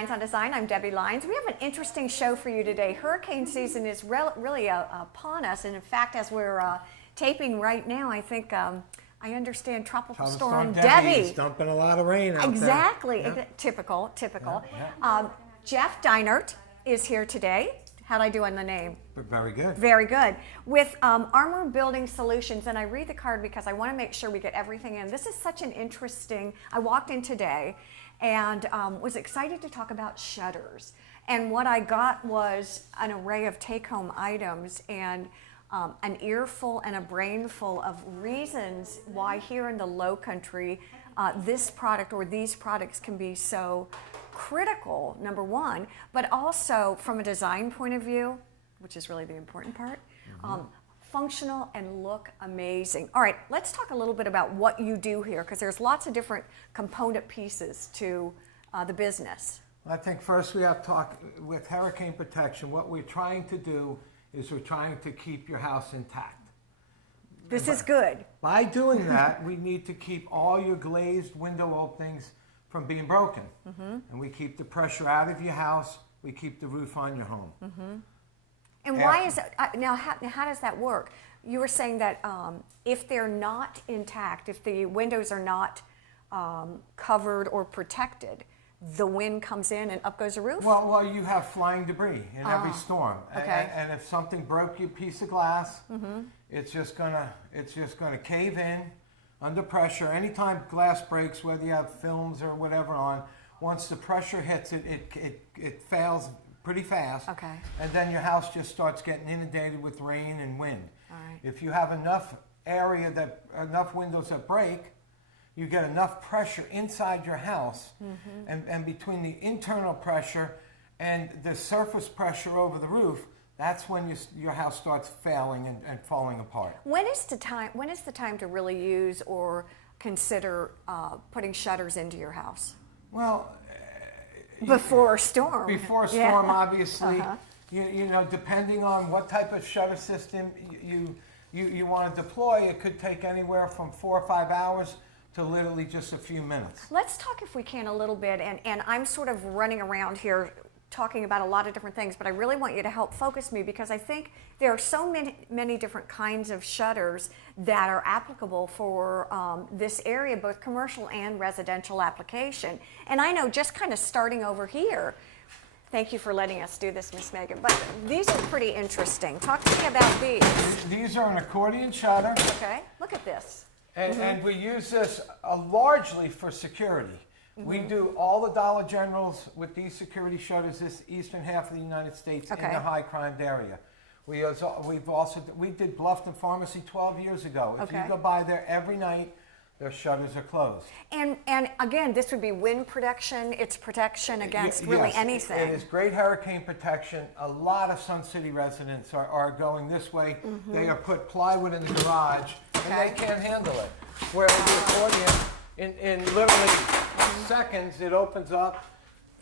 Lynes on Design. I'm Debbie Lynes. We have an interesting show for you today. Hurricane season is really upon us, and in fact, as we're taping right now, I think I understand Tropical Storm Debbie is dumping a lot of rain out exactly. there. Typical. Yeah. Jeff Deinert is here today. How'd I do on the name? Very good. Very good. With Armor Building Solutions, and I read the card because I want to make sure we get everything in. This is such an interesting, I walked in today and was excited to talk about shutters. And what I got was an array of take-home items and an earful and a brainful of reasons why here in the Low Country this product or these products can be so critical, number one, but also from a design point of view, which is really the important part, functional and look amazing. All right, let's talk a little bit about what you do here, because there's lots of different component pieces to the business. I think first we have to talk with hurricane protection. What we're trying to do is we're trying to keep your house intact. This is good. By doing that, we need to keep all your glazed window openings from being broken. And we keep the pressure out of your house. We keep the roof on your home. And why is that? Now, how does that work? You were saying that if they're not intact, if the windows are not covered or protected, the wind comes in and up goes the roof? Well, you have flying debris in every storm. Okay. And if something broke your piece of glass, it's just gonna cave in under pressure. Anytime glass breaks, whether you have films or whatever on, once the pressure hits it, it fails pretty fast. Okay. And then your house just starts getting inundated with rain and wind. All right. If you have enough enough windows that break, you get enough pressure inside your house, and between the internal pressure and the surface pressure over the roof, that's when your house starts failing and falling apart. When is the time to really use or consider putting shutters into your house? Well, before a storm. Before a storm, obviously. You know, depending on what type of shutter system you want to deploy, it could take anywhere from 4 or 5 hours to literally just a few minutes. Let's talk, if we can, a little bit, and I'm sort of running around here talking about a lot of different things, but I really want you to help focus me, because I think there are so many different kinds of shutters that are applicable for this area, both commercial and residential application. And I know, just kind of starting over here, thank you for letting us do this, Miss Megan, but these are pretty interesting. Talk to me about these. These are an accordion shutter. Okay, look at this. And we use this largely for security. We do all the Dollar Generals with these security shutters, this eastern half of the United States, in the high crime area. We did Bluffton Pharmacy 12 years ago. If you go by there every night, their shutters are closed. And again, this would be wind protection. It's protection against really anything. It is great hurricane protection. A lot of Sun City residents are going this way. They are put plywood in the garage, and they can't handle it. Whereas the accordion, in literally seconds, it opens up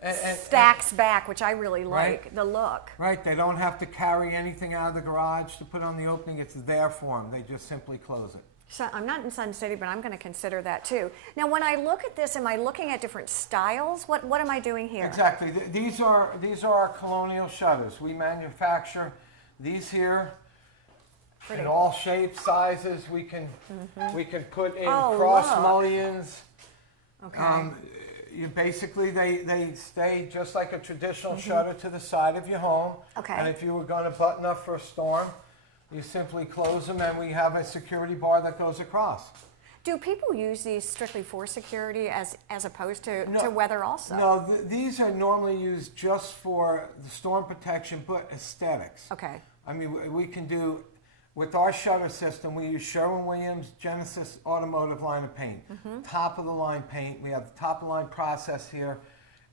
and stacks back, which I really like, the look. Right, they don't have to carry anything out of the garage to put on the opening. It's there for them. They just simply close it. So I'm not in Sun City, but I'm going to consider that too. Now, when I look at this, am I looking at different styles? What am I doing here? Exactly. These are our Colonial shutters. We manufacture these here in all shapes, sizes. We can put in cross mullions. Okay. Basically, they stay just like a traditional shutter to the side of your home. Okay. And if you were going to button up for a storm, you simply close them, and we have a security bar that goes across. Do people use these strictly for security as opposed to weather also? No, these are normally used just for the storm protection, but aesthetics. Okay. I mean, we can do, with our shutter system, we use Sherwin-Williams Genesis Automotive line of paint. Top of the line paint. We have the top of the line process here.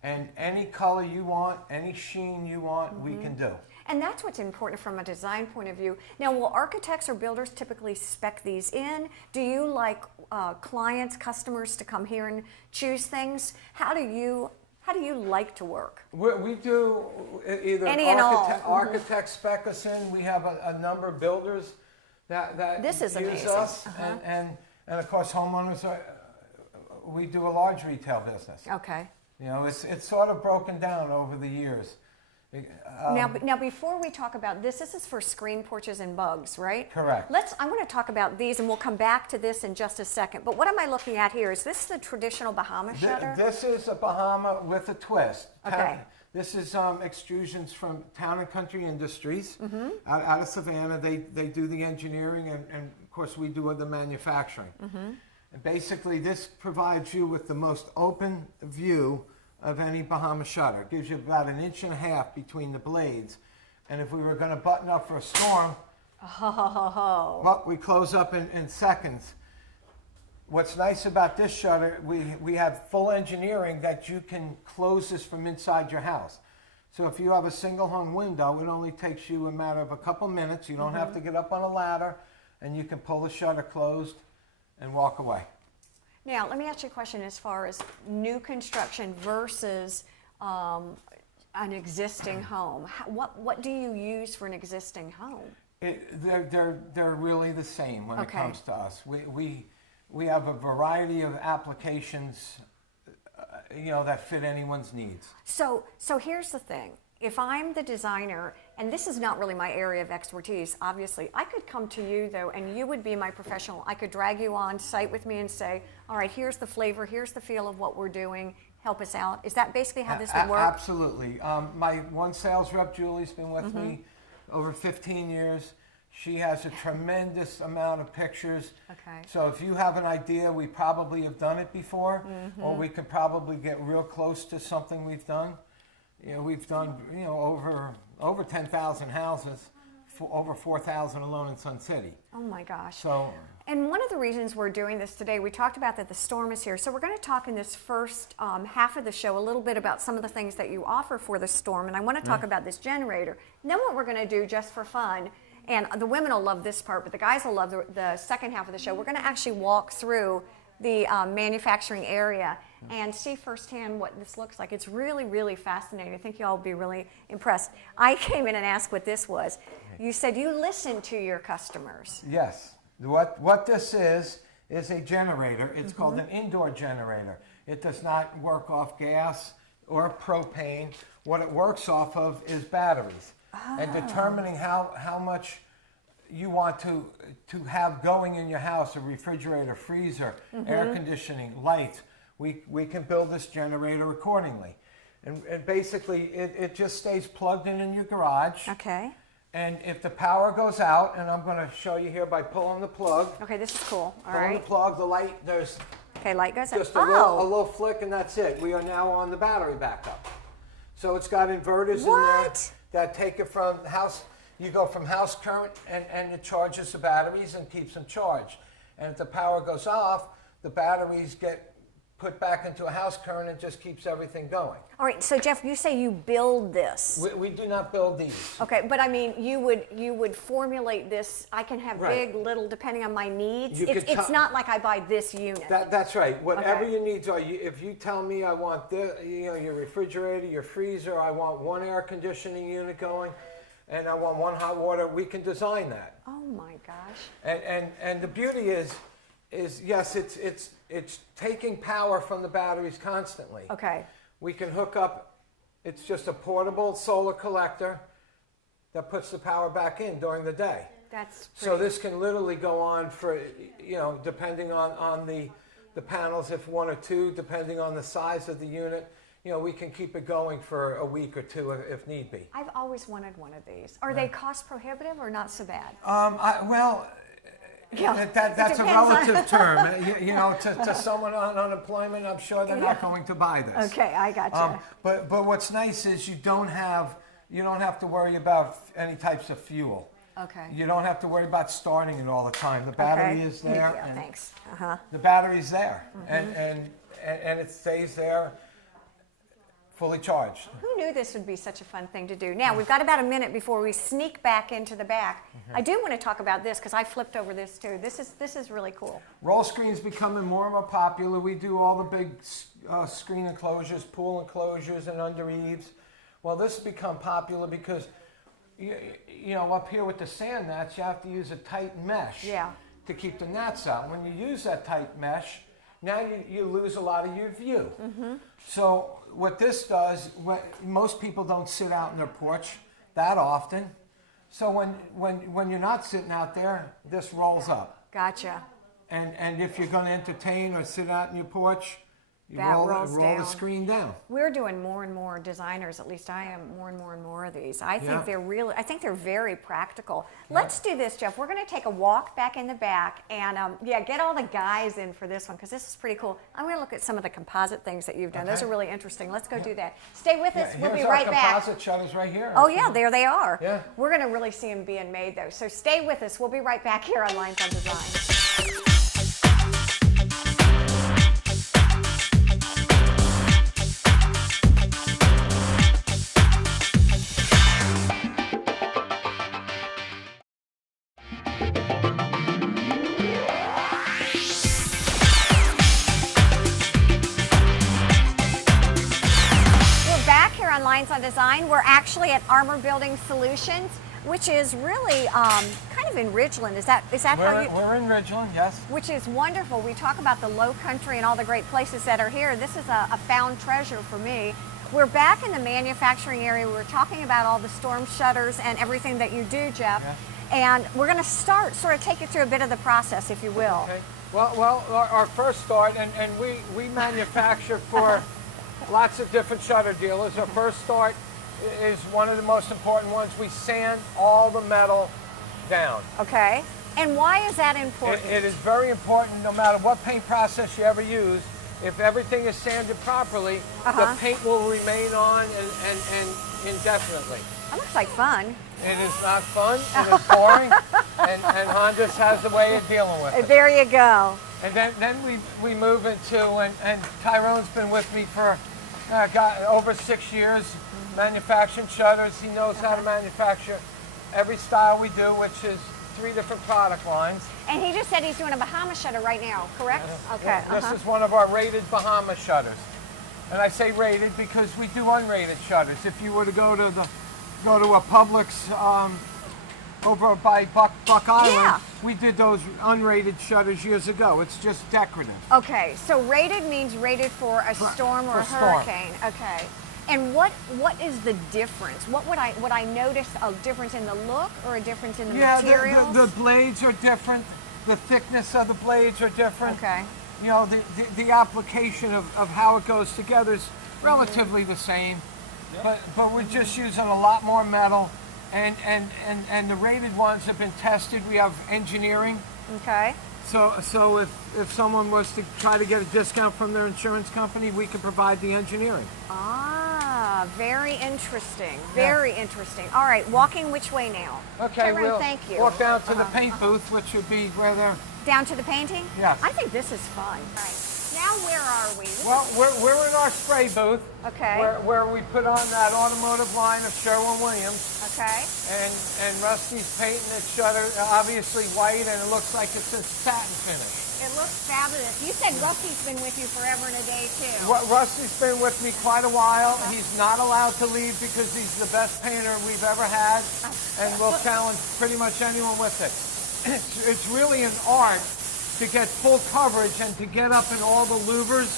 And any color you want, any sheen you want, we can do. And that's what's important from a design point of view. Now, will architects or builders typically spec these in? Do you like clients, customers to come here and choose things? How do you like to work? We do either architects spec us in. We have a number of builders that this is use amazing. us, and of course homeowners we do a large retail business. Okay. You know, it's sort of broken down over the years. Now, before we talk about this is for screen porches and bugs, right? Correct. I want to talk about these, and we'll come back to this in just a second. But what am I looking at here? Is this the traditional Bahama shutter? This is a Bahama with a twist. Okay. This is extrusions from Town and Country Industries out of Savannah. They do the engineering, and of course we do the manufacturing. And basically, this provides you with the most open view of any Bahama shutter. It gives you about 1.5 inches between the blades. And if we were going to button up for a storm, well, we close up in seconds. What's nice about this shutter, we have full engineering that you can close this from inside your house. So if you have a single hung window, it only takes you a matter of a couple minutes. You don't have to get up on a ladder, and you can pull the shutter closed and walk away. Now, let me ask you a question as far as new construction versus an existing home. What do you use for an existing home? They're really the same when it comes to us. We have a variety of applications, that fit anyone's needs. So here's the thing. If I'm the designer, and this is not really my area of expertise, obviously, I could come to you, though, and you would be my professional. I could drag you on site with me and say, all right, here's the flavor, here's the feel of what we're doing, help us out. Is that basically how this would work? Absolutely. My one sales rep, Julie's been with me over 15 years. She has a tremendous amount of pictures. Okay. So if you have an idea, we probably have done it before, or we could probably get real close to something we've done. We've done, over 10,000 houses, over 4,000 alone in Sun City. Oh my gosh. So, and one of the reasons we're doing this today, we talked about that the storm is here. So we're going to talk in this first half of the show a little bit about some of the things that you offer for the storm. And I want to talk about this generator. And then what we're going to do just for fun, and the women will love this part, but the guys will love the second half of the show. We're going to actually walk through the manufacturing area and see firsthand what this looks like. It's really, really fascinating. I think y'all will be really impressed. I came in and asked what this was. You said you listen to your customers. Yes. What this is a generator. It's called an indoor generator. It does not work off gas or propane. What it works off of is batteries. And determining how much you want to have going in your house, a refrigerator, freezer, air conditioning, lights, we can build this generator accordingly. And basically, it just stays plugged in your garage. Okay. And if the power goes out, and I'm going to show you here by pulling the plug. Okay, this is cool. All pulling right. the plug, the light, there's light goes out. just a little flick, and that's it. We are now on the battery backup. So it's got inverters in there that take it from house. You go from house current, and it charges the batteries and keeps them charged. And if the power goes off, the batteries get put back into a house current and just keeps everything going. All right, so Jeff, you say you build this. We do not build these. Okay, but I mean, you would formulate this. I can have big, little, depending on my needs. It's not like I buy this unit. That's right. Whatever your needs are, if you tell me I want your refrigerator, your freezer, I want one air conditioning unit going, and I want one hot water, we can design that. Oh my gosh. And the beauty is yes, it's taking power from the batteries constantly. Okay. We can hook up, it's just a portable solar collector that puts the power back in during the day. That's pretty. So this can literally go on for, depending on the panels, if one or two, depending on the size of the unit, we can keep it going for a week or two if need be. I've always wanted one of these. Are they cost prohibitive or not so bad? That's a relative term. To someone on unemployment, I'm sure they're not going to buy this. Okay, I got you. But what's nice is you don't have to worry about any types of fuel. Okay. You don't have to worry about starting it all the time. The battery is there. And thanks. The battery's there, and it stays there fully charged. Who knew this would be such a fun thing to do? Now, we've got about a minute before we sneak back into the back. I do want to talk about this because I flipped over this too. This is really cool. Roll screen's becoming more and more popular. We do all the big screen enclosures, pool enclosures, and under eaves. Well, this has become popular because, up here with the sand gnats, you have to use a tight mesh to keep the gnats out. When you use that tight mesh, now you lose a lot of your view. So what this does, most people don't sit out in their porch that often. So when you're not sitting out there, this rolls up. Gotcha. And if you're going to entertain or sit out in your porch, you roll the screen down. We're doing more and more designers, at least I am, more and more of these. I think they're very practical. Yeah. Let's do this, Jeff. We're going to take a walk back in the back and get all the guys in for this one because this is pretty cool. I'm going to look at some of the composite things that you've done. Okay. Those are really interesting. Let's go do that. Stay with us. We'll be right back. Composite shutters right here. Oh yeah, there they are. Yeah. We're going to really see them being made though. So stay with us. We'll be right back here on Lynes on Design. Lynes on Design. We're actually at Armor Building Solutions, which is really kind of in Ridgeland. Is that how you? We're in Ridgeland, yes. Which is wonderful. We talk about the Low Country and all the great places that are here. This is a found treasure for me. We're back in the manufacturing area. We're talking about all the storm shutters and everything that you do, Jeff. Yeah. And we're going to sort of take you through a bit of the process, if you will. Okay. Well, our first start, and we manufacture for lots of different shutter dealers. Our first start is one of the most important ones. We sand all the metal down. Okay. And why is that important? It is very important no matter what paint process you ever use. If everything is sanded properly, the paint will remain on and indefinitely. That looks like fun. It is not fun. It is boring. and Honda has a way of dealing with it. There you go. And then we move into, and Tyrone's been with me for over 6 years, manufacturing shutters. He knows how to manufacture every style we do, which is 3 different product lines. And he just said he's doing a Bahama shutter right now, correct? Okay. This is one of our rated Bahama shutters. And I say rated because we do unrated shutters. If you were to go to a Publix over by Buck Island, we did those unrated shutters years ago. It's just decorative. Okay, so rated means rated for a storm or a hurricane. Okay. And what is the difference? What would I notice a difference in the look or a difference in the materials? The blades are different. The thickness of the blades are different. Okay. You know, the application of how it goes together is relatively the same. Yep. But we're just using a lot more metal. And the rated ones have been tested. We have engineering. Okay. So if someone was to try to get a discount from their insurance company, we can provide the engineering. Ah, very interesting. Very interesting. All right, walking which way now? Okay, we'll thank you. Walk down to the paint booth, which would be where they're... Down to the painting? Yes. I think this is fun. All right. Now where are we? Well, we're in our spray booth. Okay. Where we put on that automotive line of Sherwin-Williams. Okay. And Rusty's painting its shutter, obviously white, and it looks like it's a satin finish. It looks fabulous. You said Rusty's been with you forever and a day, too. Rusty's been with me quite a while. He's not allowed to leave because he's the best painter we've ever had, and we'll challenge pretty much anyone with it. It's really an art to get full coverage and to get up in all the louvers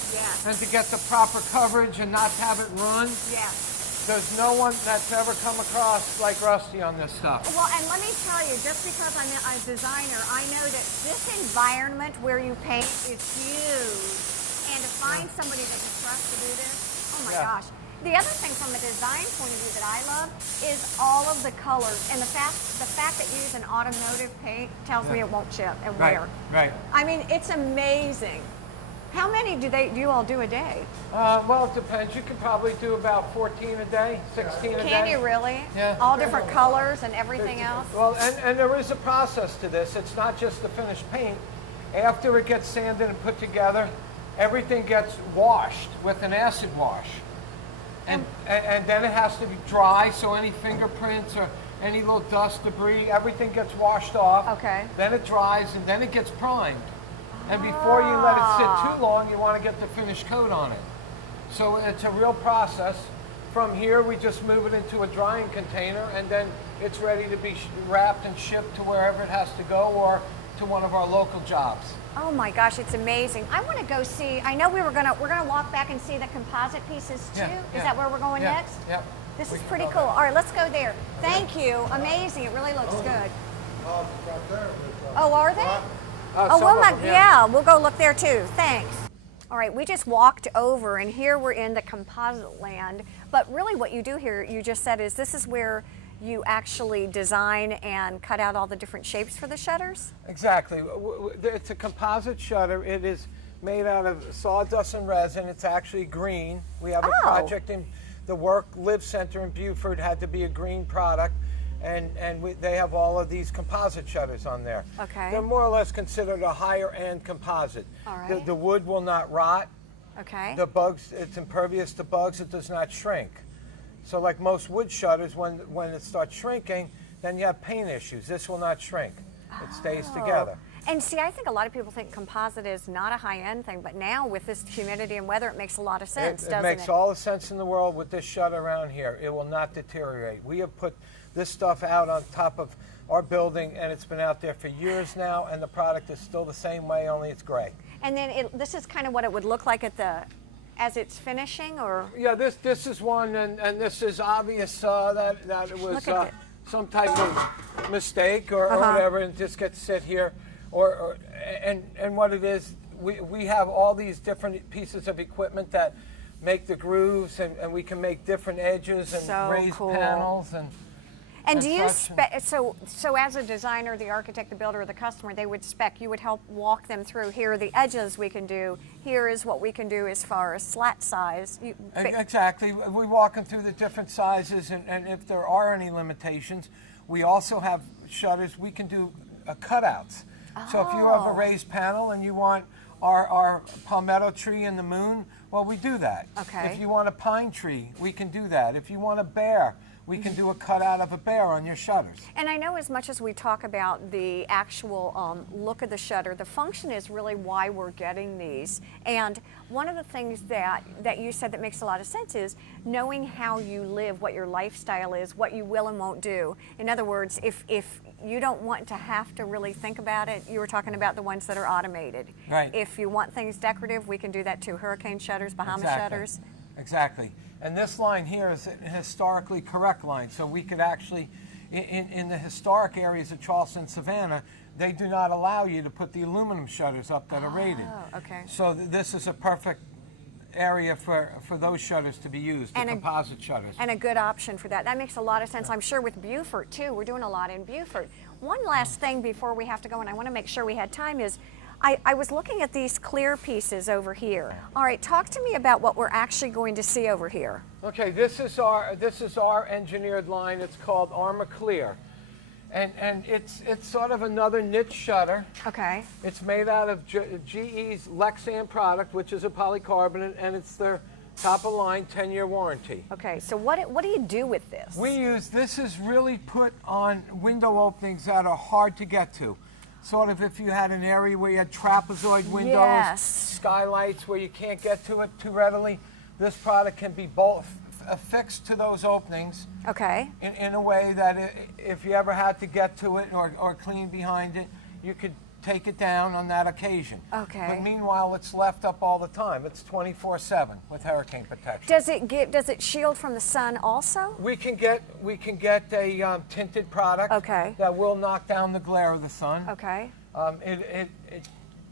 and to get the proper coverage and not have it run. Yes. There's no one that's ever come across like Rusty on this stuff. Well, and let me tell you, just because I'm a designer, I know that this environment where you paint is huge. And to find somebody that you trust to do this, oh my gosh. The other thing from a design point of view that I love is all of the colors. And the fact that you use an automotive paint tells me it won't chip and wear. Right. I mean, it's amazing. How many do you all do a day? Well, it depends. You can probably do about 14 a day, 16 a day. Can you really? Yeah. All different colors and everything else? Well, and there is a process to this. It's not just the finished paint. After it gets sanded and put together, everything gets washed with an acid wash. And then it has to be dry, so any fingerprints or any little dust, debris, everything gets washed off. Okay. Then it dries, and then it gets primed. And before you let it sit too long, you want to get the finished coat on it. So it's a real process. From here, we just move it into a drying container, and then it's ready to be wrapped and shipped to wherever it has to go, or to one of our local jobs. Oh my gosh, it's amazing. I want to go see, I know we're gonna walk back and see the composite pieces too. Is that where we're going next? Yep. This is pretty cool. All right, let's go there. Thank you. Amazing. It really looks good. Oh, are they? Oh, well, yeah, we'll go look there too. Thanks. All right, we just walked over, and here we're in the composite land. But really what you do here, you just said, is this is where you actually design and cut out all the different shapes for the shutters? Exactly. It's a composite shutter. It is made out of sawdust and resin. It's actually green. We have a project in the Work Live Center in Beaufort, had to be a green product, and they have all of these composite shutters on there. Okay. They're more or less considered a higher end composite. All right. The wood will not rot. Okay. The bugs, it's impervious to bugs. It does not shrink. So like most wood shutters, when it starts shrinking, then you have paint issues. This will not shrink. It stays together. And see, I think a lot of people think composite is not a high-end thing, but now with this humidity and weather, it makes a lot of sense, doesn't it? It makes all the sense in the world with this shutter around here. It will not deteriorate. We have put this stuff out on top of our building, and it's been out there for years now, and the product is still the same way, only it's gray. And then this is kind of what it would look like as it's finishing, or? Yeah, this is one, and this is obvious that it was some type of mistake or whatever, and just gets sit here. And what it is, we have all these different pieces of equipment that make the grooves, and we can make different edges and raised panels and do you so as a designer, the architect, the builder, or the customer, they would spec, you would help walk them through, here are the edges we can do, here is what we can do as far as slat size. Exactly. We walk them through the different sizes, and if there are any limitations, we also have shutters. We can do cutouts. So if you have a raised panel and you want our palmetto tree in the moon, well, we do that. Okay. If you want a pine tree, we can do that. If you want a bear, we can do a cutout of a bear on your shutters. And I know as much as we talk about the actual look of the shutter, the function is really why we're getting these. And one of the things that you said that makes a lot of sense is knowing how you live, what your lifestyle is, what you will and won't do. In other words, if you don't want to have to really think about it, you were talking about the ones that are automated. Right. If you want things decorative, we can do that too. Hurricane shutters, Bahama Shutters. Exactly. And this line here is a historically correct line, so we could actually, in the historic areas of Charleston, Savannah, they do not allow you to put the aluminum shutters up that are rated. Oh, okay. So this is a perfect area for those shutters to be used, the composite shutters. And a good option for that. That makes a lot of sense. I'm sure with Beaufort too, we're doing a lot in Beaufort. One last thing before we have to go, and I want to make sure we had time, is I was looking at these clear pieces over here. All right, talk to me about what we're actually going to see over here. Okay, this is our engineered line. It's called Armor Clear. And it's sort of another niche shutter. Okay. It's made out of GE's Lexan product, which is a polycarbonate, and it's their top of line 10-year warranty. Okay, so what do you do with this? This is really put on window openings that are hard to get to. Sort of if you had an area where you had trapezoid windows, skylights where you can't get to it too readily, this product can be affixed to those openings. Okay. In a way that if you ever had to get to it or clean behind it, you could take it down on that occasion. Okay. But meanwhile, it's left up all the time. It's 24/7 with hurricane protection. Does it shield from the sun also? We can get a tinted product that will knock down the glare of the sun. Okay.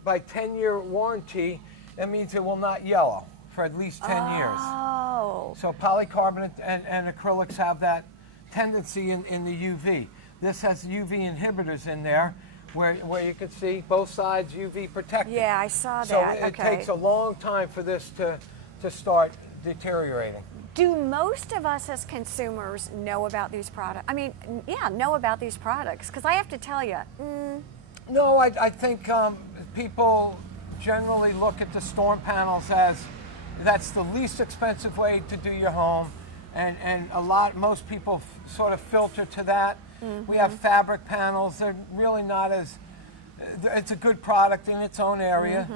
By 10-year warranty, that means it will not yellow for at least 10 years. Oh. So polycarbonate and acrylics have that tendency in the UV. This has UV inhibitors in there where you can see both sides UV protected. Yeah, I saw that. So it takes a long time for this to start deteriorating. Do most of us as consumers know about these products? I mean, yeah, know about these products? Because I have to tell you, No, I think people generally look at the storm panels as that's the least expensive way to do your home, and most people sort of filter to that. We have fabric panels. They're really not as, it's a good product in its own area.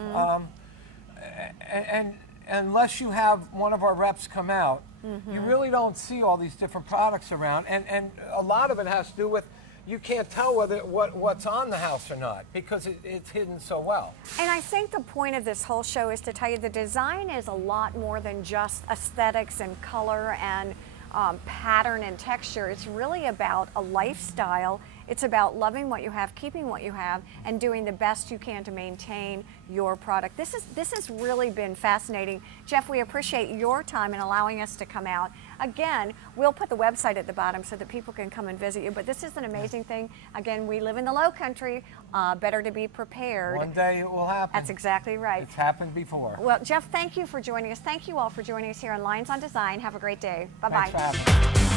And unless you have one of our reps come out, you really don't see all these different products around. And a lot of it has to do with you can't tell what's on the house or not because it's hidden so well. And I think the point of this whole show is to tell you the design is a lot more than just aesthetics and color and pattern and texture. It's really about a lifestyle. It's about loving what you have, keeping what you have, and doing the best you can to maintain your product. This has really been fascinating. Jeff, we appreciate your time in allowing us to come out. Again, we'll put the website at the bottom so that people can come and visit you, but this is an amazing thing. Again, we live in the low country, better to be prepared. One day it will happen. That's exactly right. It's happened before. Well, Jeff, thank you for joining us. Thank you all for joining us here on Lynes on Design. Have a great day. Bye-bye. Thanks for having me.